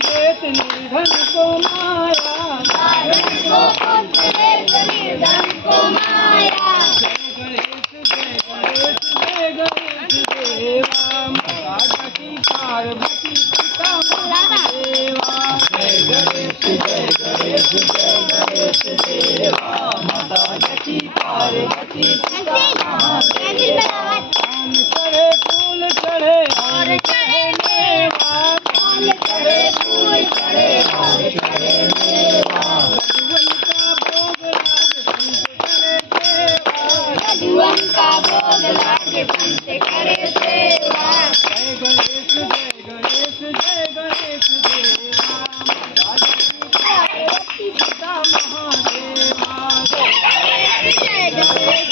देत निर्धन को माया, साधन को पुत्र देत निर्धन को माया। जय गणेश जय गणेश देवा, माता जकी पार्वती पिता महादेवा। जय गणेश देवा, माता जकी पार्वती पिता महादेवा। पान चढ़े फूल चढ़े और चढ़े मेवा, पान चढ़े फूल चढ़े और चढ़े मेवा। लड्डुअन का भोग लागे पंच करे सेवा। जय गणेश जय गणेश देवा, माता जकी पार्वती पिता महादेवा। जय गणेश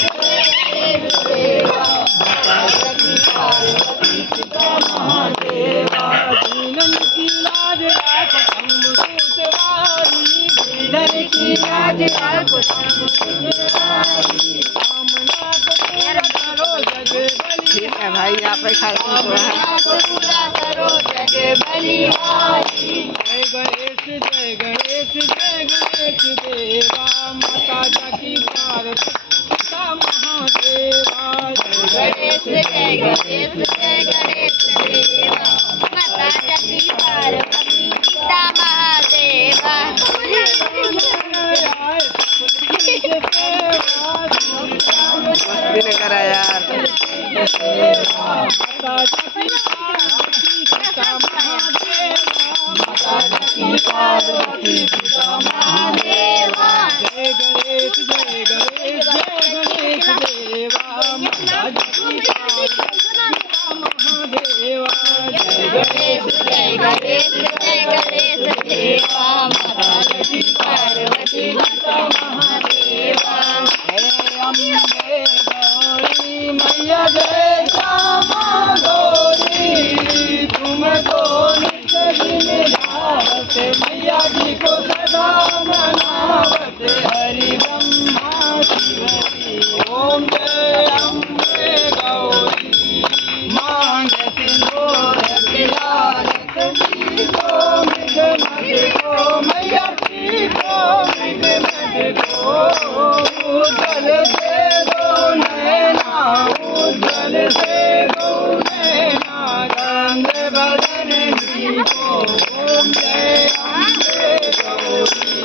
देवा, माता जकी पार्वती पिता महादेवा। दीनन की लाज राख शंभु सुतवारी, दीनन की लाज राख शंभु सुतवारी। ठीक है भाई, आप पूरा करो जग बलिहारी। जय गणेश देवा, माता जकी पार्वती पिता महादेवा। जय गणेश देवा, माता जकी पार्वती पिता महादेवा। मस्ती न करा यार। माता जकी पार्वती पिता महादेवा, माता जकी पार्वती पिता महादेवा। जय गणेश देवा, माता जकी पार्वती पिता महादेवा। जय गणेश देवा, माता जकी पार्वती पिता महादेवा। अम्बे गौरी मैया जय श्यामा गौरी, तुमको नित्य दिन गावत मैया जी को सदा मनावत। हरि ब्रह्मा शिवरी ओम जय अम्बे गौरी। मांग सिंदूर तिलक को मृग मद को मैया जी को मृग मद को। उज्जवल से दो नैना, उज्जवल से दो नैना, गंग बदन जी को। ओम जय अम्बे गौरी।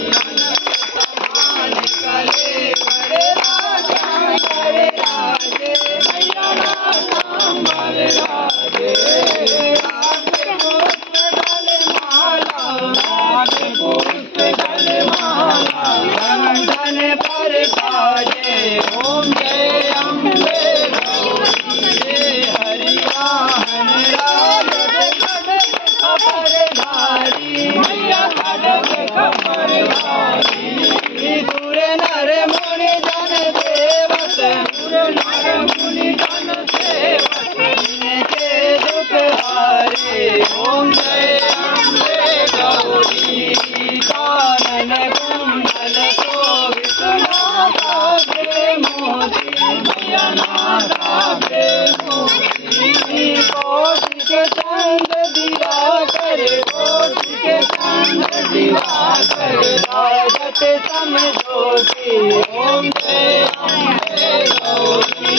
निकले बड़े राजा बड़े राजे, मैया नाम बड़े राजे। आगे पुष्प गले माला, आगे पुष्प गले माला, धन पर काजे। ओम जय अम्बे गौरी। हरिवाहन राजद खड्ग खबरधारी, मैया खड्ग खबरधारी। दूर नर मुनि जन सेवत, दूर नर मुनि जन सेवत, इनके दुख हारे। ओम जय अम्बे गौरी। कानन कुंडल शोभित नासा के मोती, मैया नासा के मोती। कोटि के चंद दिवाकर, कोटि के चंद दिवाकर, राजत समझोती। ओम जय अम्बे गौरी।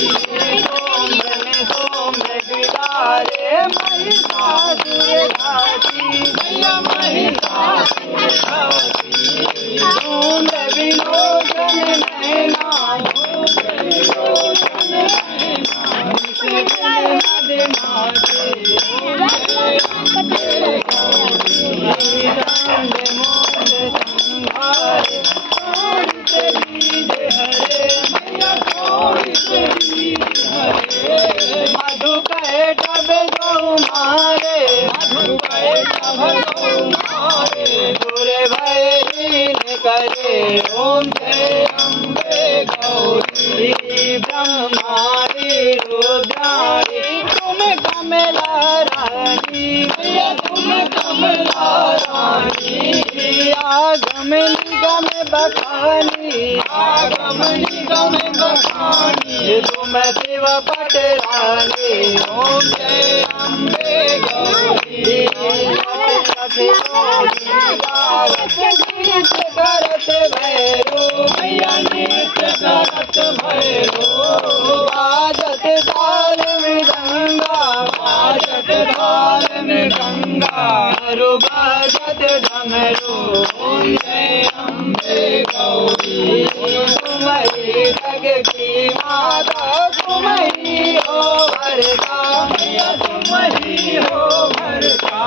सोम गिरारे महिषासुर घाती, मैया महिषासुर घाती। धूम विलोचन नैना, धूम विलोचन नैना, मद माते। ओम जय अम्बे गौरी। दंड मोद संहारे, शोणित बीज हरे, मैया शोणित बीज हरे। मधु कैटभ गौ मारे, मधु कैटभ गौ मारे, दूर भय लीन करे। ओम जय अम्बे गौरी। ब्रह्मारी रुद्राणी, तुम कमला रानी, मैया तुम कमला रानी। आगम निगम बखानी, आगम निगम बखानी, तुम शिव पट रानी। ओम जय अम्बे गौरी रथ गीत करत भैरो मैया नृत्य करत भैरो बाजत ताल मृदंगा बाजत ताल मृदंगा रो बाजत डमरू ओम जय अम्बे गौरी तुम्हारी जग की माता तुम्हारी हो भरता मैया तुम्हारी हो भरता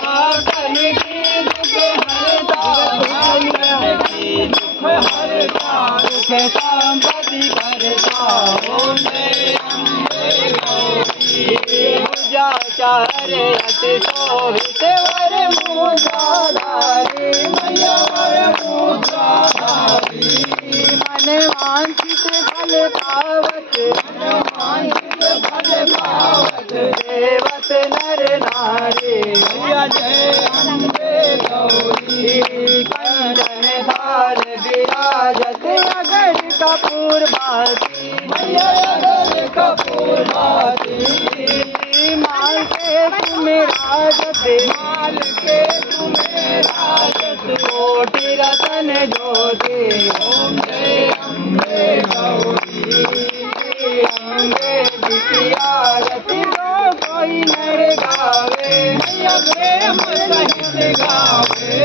भक्तन की दुख हरता भक्तन की दुख हरता दुख संपत्ति करता ओम जय अम्बे गौरी पूजा चारे अति शोभित वर मुद्राधारी मैया वर मुद्राधारी मन वांछित फल पावत देवत नर नारी मैया जय अम्बे गौरी कंचन थाल विराजत अगर कपूर भाती मैया अगर कपूर भाती माल के तुम्हें राजत माल के तुम्हें राजत कोटि रतन ज्योति ओम जय अम्बे गौरी अम्बे बिटिया रति कोई नर गावे मैया प्रेम सहित गावे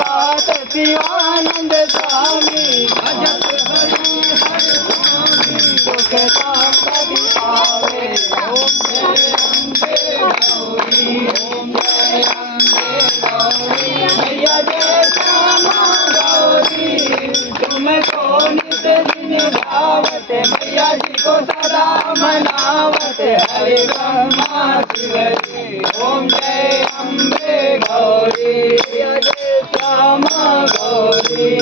बात शिवानंद स्वामी भजत हरि हर स्वामी सुख संपत्ति पावे ओम जय अम्बे गौरी ओम जय अम्बे गौरी मैया जय श्यामा गौरी तुमको नित दिन धावत मैया जी को सदा मनावत हरे ब्रह्मा शिवरी ओम जय अम्बे गौरी मैया जय श्यामा गौरी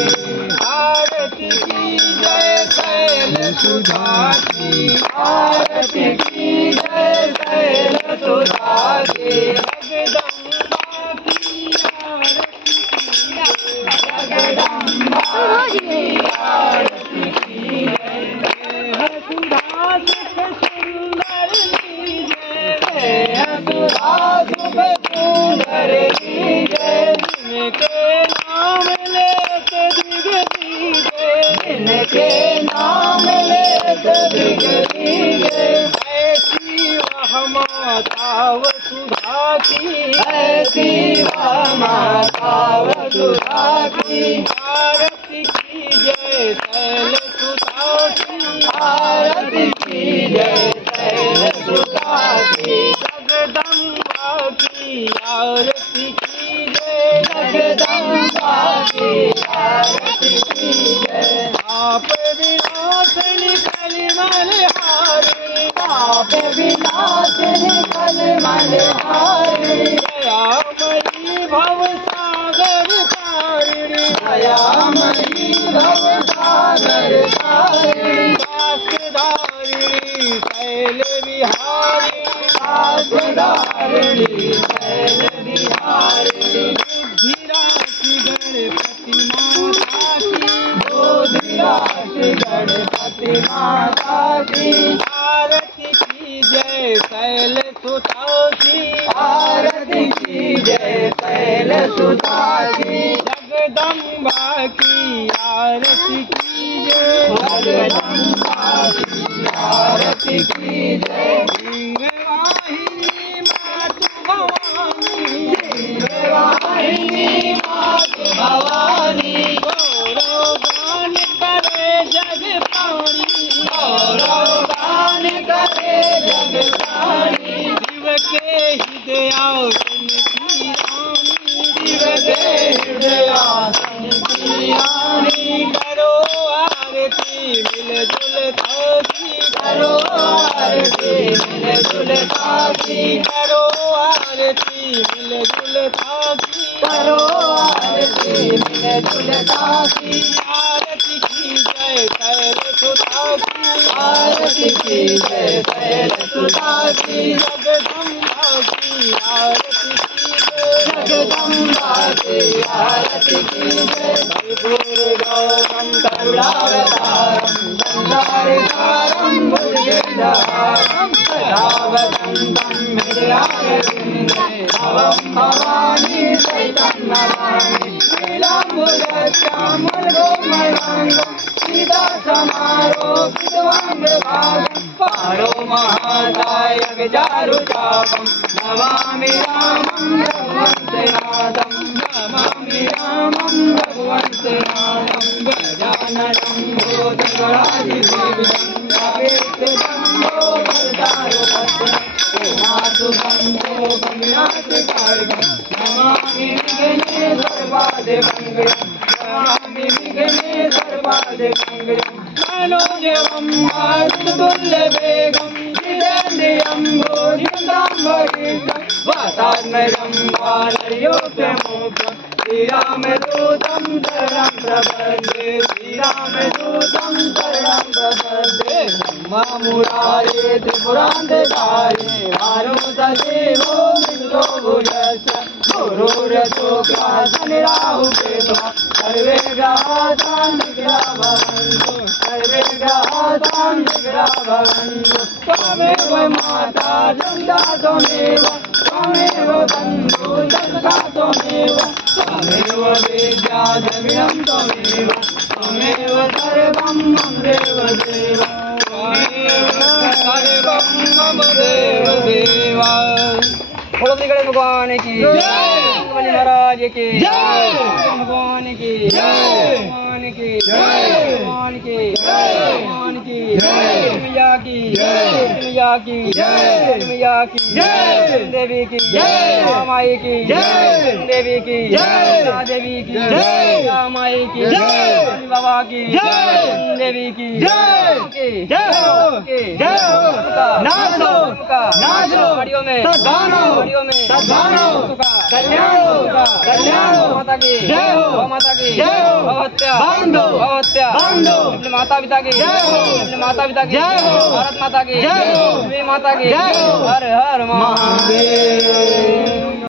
आरती की जय शैल सुधा की आरती की जय शैल सुधा की जगदम्बा की आरती जगदम्बा की आरती की सुधा सुख सुंदर लीजे सुधा सुख सुंदर लीजे जिनके नाम लेते दिग दीजे जिनके नाम लेते दिग दीजे ऐसी वह माता वसुधा की ऐसी वह माता वसुधा की आरती की जय शैल सुधा की आरती की जय शैल सुधा की जगदम्बा की आरती की जय जगदम्बा की आरती की जय आप विनाशनी कलिमलहारी आप विनाशनी कलिमलहारी दयामयी भव सागर तारिणी दयामयी भव सागर तारिणी दासधारिणी शैल विहारी दासधारिणी शैल विहारी बुद्धिराशि गणपति माता की बुद्धिराशि गणपति माता की आरती की जय शैल सुता की आरती की जय शैल सुता की जगदम्बा की आरती की जय जगदम्बा की आरती की जय वीरवाहिनी मातु भवानी वीरवाहिनी मातु भवानी गौरव गान करे जग पानी गौरव गान करे जग पानी शिव के हृदयासन की रानी शिव के हृदयासन की रानी करो आरती मिलजुल ताकी करो आरती मिलजुल ताकी करो आरती मिलजुल ताकी करो आरती मिलजुल ताकी आरती की जय शैल सुता की आरती की जय शैल सुता की जगदम्बा की आरती की जय जगदम्बा की आरती की जय गौरम करुणावतारम संसारिसारम भुजगेन्द्रहारम सदा वसंतम चारो महादायक चारु चापम नमामि रामं रघुवंशनाथं नमामि रामं रघुवंशनाथं गजाननं भूतगणाधिसेवितं जगेशजम्बो भरतारो भद्रं विनाशकारिणं नमामि विघ्नेश्वरपादपङ्कजं नमामि विघ्नेश्वरपादपङ्कजं मनोजवं मारुततुल्यवेगं जितेन्द्रियं भोजताम्बरीशं वातात्मजं बालयोग्यमोक्षं श्रीरामदूतं शरणं प्रपद्ये श्रीरामदूतं शरणं प्रपद्ये मुरारे त्रिपुरान्तकारे भानुतदेवो मित्रो भुजस्य गुरुरशोकासनिराहुपेतो सर्वे ग्रहाः भवन्तु सर्वे ग्रहाः भवन्तु त्वमेव माता जगदा त्वमेव त्वमेव बन्धु जगदा त्वमेव त्वमेव विद्या द्रविणं त्वमेव त्वमेव सर्वं मम देव देव त्वमेव सर्वं मम देव देव। बोलो श्री गणेश भगवान की जय, बलि महाराज की जय, भगवान की जय, भगवान की जय, भगवान की जय, भगवान की जय, मैया की जय, मैया की जय, मैया की जय, देवी की जय, माई की जय, देवी की जय, देवी की जय, माई की जय, बाबा की जय, देवी की जय, जय हो जय हो नाचो नाचो गाड़ियों में गाड़ियों में कल्याण हो कल्याण हो माता की जय हो माता की जय हो भवत्या बांधो भवत्या बांधो अपने माता पिता की जय हो अपने माता पिता की जय हो भारत माता की जय हो माता की जय हो हर हर महादेव।